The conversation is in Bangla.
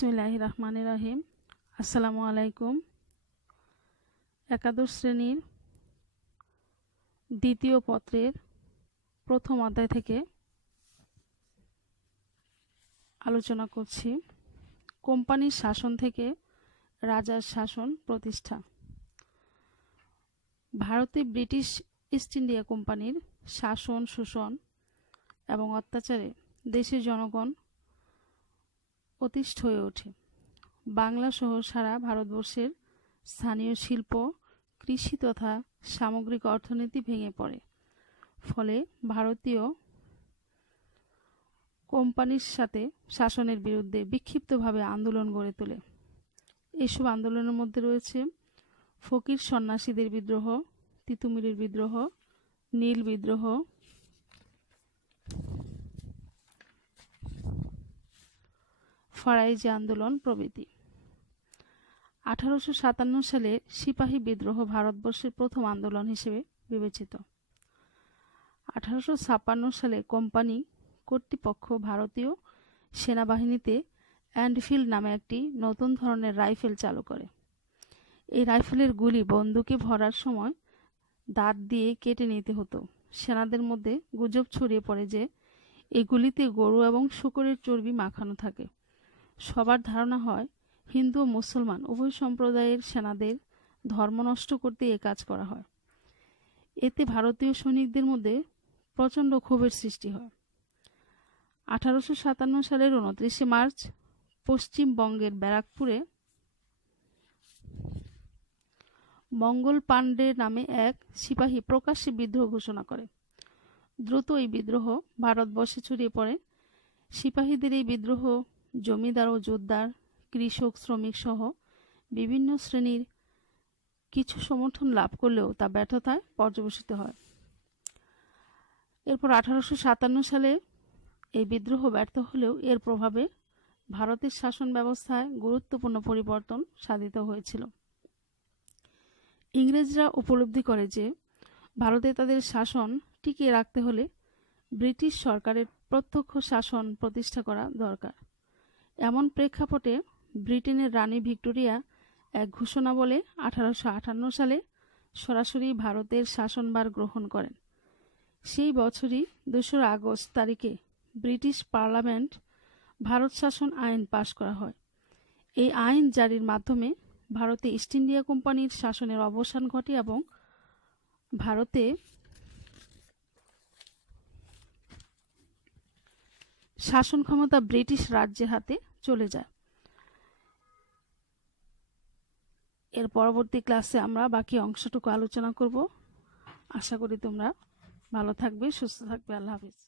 বিসমিল্লাহির রহমানির রহিম। আসসালামু আলাইকুম। একাদশ শ্রেণীর দ্বিতীয় পত্রের প্রথম অধ্যায় থেকে আলোচনা করছি। কোম্পানির শাসন থেকে রাজার শাসন প্রতিষ্ঠা। ভারতে ব্রিটিশ ইস্ট ইন্ডিয়া কোম্পানির শাসন, শোষণ এবং অত্যাচারে দেশের জনগণ অতিষ্ঠ হয়ে ওঠে। বাংলা সহ সারা ভারতবর্ষের স্থানীয় শিল্প, কৃষি তথা সামগ্রিক অর্থনীতি ভেঙে পড়ে। ফলে ভারতীয় কোম্পানির সাথে শাসনের বিরুদ্ধে বিক্ষিপ্তভাবে আন্দোলন গড়ে তোলে। এসব আন্দোলনের মধ্যে রয়েছে ফকির সন্ন্যাসীদের বিদ্রোহ, তিতুমিরের বিদ্রোহ, নীল বিদ্রোহ, ফরাইজি আন্দোলন প্রভৃতি। 1857 সালে সিপাহী বিদ্রোহ ভারতবর্ষের প্রথম আন্দোলন হিসেবে বিবেচিত। 1856 সালে কোম্পানি কর্তৃপক্ষ ভারতীয় সেনাবাহিনীতে এনফিল্ড নামে একটি নতুন ধরনের রাইফেল চালু করে। এই রাইফেলের গুলি বন্দুকে ভরার সময় দাঁত দিয়ে কেটে নিতে হতো। সেনাদের মধ্যে গুজব ছড়িয়ে পড়ে যে এই গুলিতে গরু এবং শূকরের চর্বি মাখানো থাকে। সবার ধারণা হয় হিন্দু ও মুসলমান উভয় সম্প্রদায়ের সেনাদের ধর্ম নষ্ট করতে এ কাজ করা হয়। এতে ভারতীয় সৈনিকদের মধ্যে প্রচণ্ড ক্ষোভের সৃষ্টি হয়। 1857 সালের 29 মার্চ পশ্চিমবঙ্গের ব্যারাকপুরে মঙ্গল পাণ্ডে নামে এক সিপাহী প্রকাশ্যে বিদ্রোহ ঘোষণা করে। দ্রুত এই বিদ্রোহ ভারতবর্ষে ছড়িয়ে পড়ে। সিপাহীদের এই বিদ্রোহ জমিদার ও জোতদার, কৃষক, শ্রমিক সহ বিভিন্ন শ্রেণীর কিছু সমর্থন লাভ করলেও তা ব্যর্থতায় পর্যবসিত হয়। এরপর 1857 সালে এই বিদ্রোহ ব্যর্থ হলেও এর প্রভাবে ভারতের শাসন ব্যবস্থায় গুরুত্বপূর্ণ পরিবর্তন সাধিত হয়েছিল। ইংরেজরা উপলব্ধি করে যে ভারতে তাদের শাসন টিকিয়ে রাখতে হলে ব্রিটিশ সরকারের প্রত্যক্ষ শাসন প্রতিষ্ঠা করা দরকার। এমন প্রেক্ষাপটে ব্রিটেনের রানী ভিক্টোরিয়া এক ঘোষণা বলে 1858 সালে সরাসরি ভারতের শাসনভার গ্রহণ করেন। সেই বছরই 2 আগস্ট তারিখে ব্রিটিশ পার্লামেন্ট ভারত শাসন আইন পাশ করা হয়। এই আইন জারির মাধ্যমে ভারতে ইস্ট ইন্ডিয়া কোম্পানির শাসনের অবসান ঘটে এবং ভারতে শাসন ক্ষমতা ব্রিটিশ রাজ্যের হাতে চলে যায়। এর পরবর্তী ক্লাসে আমরা বাকি অংশটুকু আলোচনা করব। আশা করি তোমরা ভালো থাকবে, সুস্থ থাকবে। আল্লাহ হাফেজ।